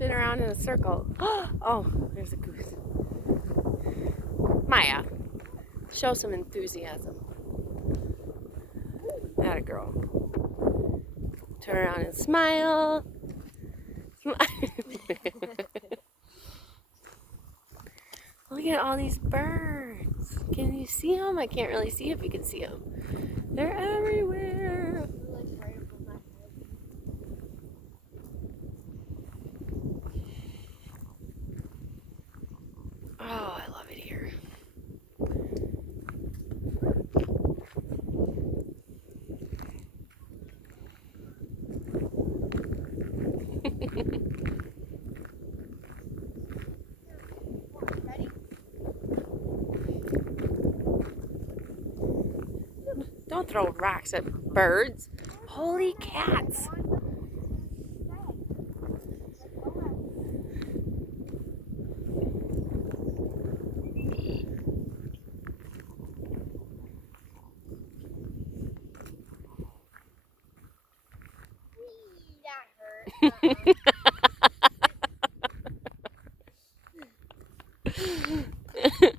spin around in a circle. Oh, there's a goose. Maya, show some enthusiasm. Atta girl. Turn around and smile. Look at all these birds. Can you see them? I can't really see if you can see them. They're everywhere. Oh, I love it here. Don't throw rocks at birds. Holy cats. That hurt.